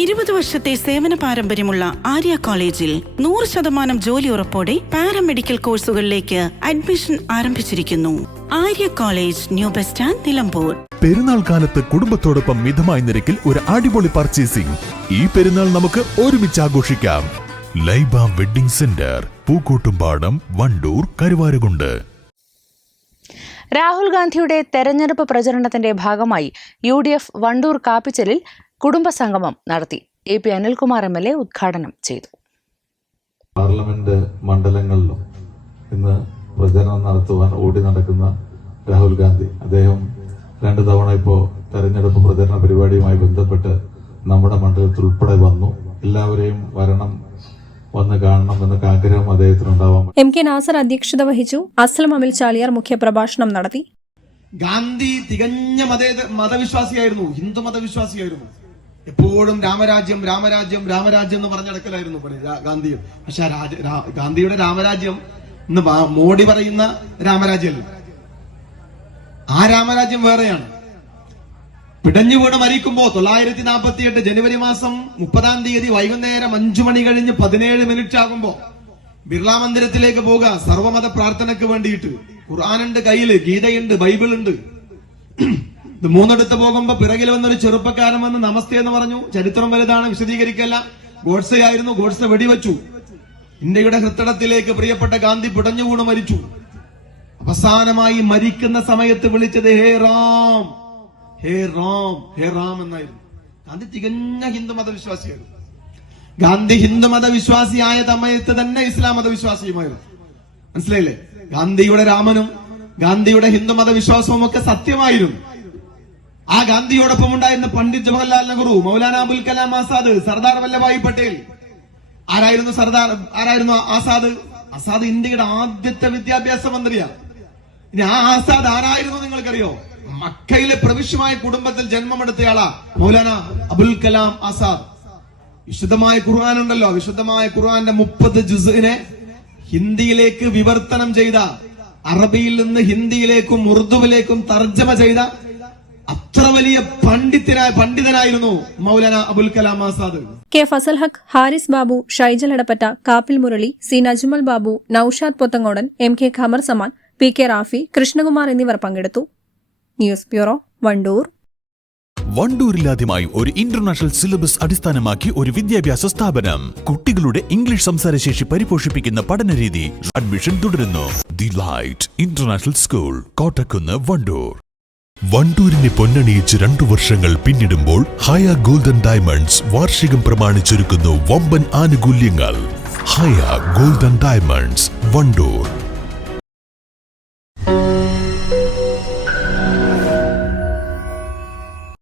20 വർഷത്തെ സേവന പാരമ്പര്യമുള്ള ആര്യ കോളേജിൽ 100% ജോലി ഉറപ്പോടെ പാരാമെഡിക്കൽ കോഴ്സുകളിലേക്ക് അഡ്മിഷൻ ആരംഭിച്ചിരിക്കുന്നു. Arya college, new bus stand, Nilambur. പെരുന്നാൾ കാലത്ത് കുടുംബത്തോടൊപ്പം മിതമായ നിരക്കിൽ ഒരു അടിപൊളി പർച്ചേസിംഗ്. ഈ പെരുന്നാൾ നമുക്ക് ഒരുമിച്ച് ആഘോഷിക്കാം. Laiba wedding centre, Pookkottumpadam, Wandoor, Karuvarakundu. രാഹുൽ ഗാന്ധിയുടെ തെരഞ്ഞെടുപ്പ് പ്രചരണത്തിന്റെ ഭാഗമായി UDF വണ്ടൂർ കാപ്പിച്ചലിൽ കുടുംബസംഗമം നടത്തി. AP അനിൽകുമാർ MLA ഉദ്ഘാടനം ചെയ്തു. പാർലമെന്റ് മണ്ഡലങ്ങളിലും ഇന്ന് പ്രചരണം നടത്തുവാൻ ഓടി നടക്കുന്ന രാഹുൽ ഗാന്ധി, അദ്ദേഹം 2 തവണ ഇപ്പോ തെരഞ്ഞെടുപ്പ് പ്രചരണ പരിപാടിയുമായി ബന്ധപ്പെട്ട് നമ്മുടെ മണ്ഡലത്തിൽ ഉൾപ്പെടെ വന്നു. എല്ലാവരെയും വന്ന് കാണണം എന്നൊക്കെ ആഗ്രഹം അദ്ദേഹത്തിനുണ്ടാവാം. MK നാസർ അധ്യക്ഷത വഹിച്ചു. അസ്ലം അമിൽ ചാലിയാർ മുഖ്യപ്രഭാഷണം നടത്തി. ഗാന്ധി തികഞ്ഞ മതവിശ്വാസിയായിരുന്നു, ഹിന്ദു മതവിശ്വാസിയായിരുന്നു. എപ്പോഴും രാമരാജ്യം രാമരാജ്യം രാമരാജ്യം എന്ന് പറഞ്ഞടക്കലായിരുന്നു ഗാന്ധി. പക്ഷെ ഗാന്ധിയുടെ രാമരാജ്യം ഇന്ന് മോഡി പറയുന്ന രാമരാജ്യമല്ല. ആ രാമരാജ്യം വേറെയാണ്. പിടഞ്ഞു വീണ് മരിക്കുമ്പോ 948 ജനുവരി മാസം 30-ാം തീയതി വൈകുന്നേരം 5 മണി കഴിഞ്ഞ് 17 മിനിറ്റ് ആകുമ്പോ ബിർള മന്ദിരത്തിലേക്ക് പോകുക സർവമത പ്രാർത്ഥനയ്ക്ക് വേണ്ടിയിട്ട്. ഖുർആനുണ്ട് കയ്യില്, ഗീതയുണ്ട്, ബൈബിൾ ഉണ്ട്. ഇത് മൂന്നെടുത്ത് പോകുമ്പോ പിറകിൽ വന്നൊരു ചെറുപ്പക്കാരൻ വന്ന് നമസ്തേ എന്ന് പറഞ്ഞു. ചരിത്രം വലുതാണ്, വിശദീകരിക്കല്ല. ഗോഡ്സെ ആയിരുന്നു. ഗോഡ്സെ വെടിവെച്ചു. ഇന്ത്യയുടെ ഹൃത്തടത്തിലേക്ക് പ്രിയപ്പെട്ട ഗാന്ധി പിടഞ്ഞു വീണ് മരിച്ചു. അവസാനമായി മരിക്കുന്ന സമയത്ത് വിളിച്ചത് ഹേ റാം, ഹേ റാം, ഹേ റാം എന്നായിരുന്നു. ഗാന്ധി തികഞ്ഞ ഹിന്ദു മതവിശ്വാസിയായിരുന്നു. ഗാന്ധി ഹിന്ദു മതവിശ്വാസിയായ സമയത്ത് തന്നെ ഇസ്ലാം മതവിശ്വാസിയുമായിരുന്നു. മനസ്സിലായില്ലേ? ഗാന്ധിയുടെ രാമനും ഗാന്ധിയുടെ ഹിന്ദു മതവിശ്വാസവും ഒക്കെ സത്യമായിരുന്നു. ആ ഗാന്ധിയോടൊപ്പം ഉണ്ടായിരുന്ന പണ്ഡിറ്റ് ജവഹർലാൽ നെഹ്റു, മൗലാന അബുൽ കലാം ആസാദ്, സർദാർ വല്ലഭായ് പട്ടേൽ. ആരായിരുന്നു ആസാദ്? ആസാദ് ഇന്ത്യയുടെ ആദ്യത്തെ വിദ്യാഭ്യാസ മന്ത്രിയാണ്. ഇനി ആ ആസാദ് ആരായിരുന്നു നിങ്ങൾക്കറിയോ? മക്കയിലെ പ്രവിശ്യമായ കുടുംബത്തിൽ ജന്മമെടുത്തയാളാ മൗലാന അബുൽ കലാം ആസാദ്. വിശുദ്ധമായ ഖുർആൻ ഉണ്ടല്ലോ, വിശുദ്ധമായ ഖുർആന്റെ 30 ജുസ്ഇനെ ഹിന്ദിയിലേക്ക് വിവർത്തനം ചെയ്ത, അറബിയിൽ നിന്ന് ഹിന്ദിയിലേക്കും ഉറുദുവിലേക്കും തർജ്ജമ ചെയ്ത അത്ര വലിയ പണ്ഡിതനായിരുന്നു Maulana Abul Kalam Azad. K Fazal Haq, Haris Babu, Shaijal Edappatta, Kappil Murali, C Najmal Babu, Naushad Pothankodan, MK Khamar Zaman, PK Rafi, Krishnakumar എന്നിവർ പങ്കെടുത്തു. News bureau, Wandoor. വണ്ടൂരിലാദ്യമായി ഒരു ഇന്റർനാഷണൽ സിലബസ് അടിസ്ഥാനമാക്കി ഒരു വിദ്യാഭ്യാസ സ്ഥാപനം. കുട്ടികളുടെ ഇംഗ്ലീഷ് സംസാരശേഷി പരിപോഷിപ്പിക്കുന്ന പഠനരീതി. അഡ്മിഷൻ തുടരുന്നു. The light international school, Kottakkunnu, Wandoor. വണ്ടൂരിനെ പൊന്നണിയിച്ച് 2 വർഷങ്ങൾ പിന്നിടുമ്പോൾ ഹയ ഗോൾഡൻ ഡയമണ്ട്സ് വാർഷികം പ്രമാണിച്ചൊരുക്കുന്നു വമ്പൻ ആനുകൂല്യങ്ങൾ. ഹയ ഗോൾഡൻ ഡയമണ്ട്സ്, വണ്ടൂർ.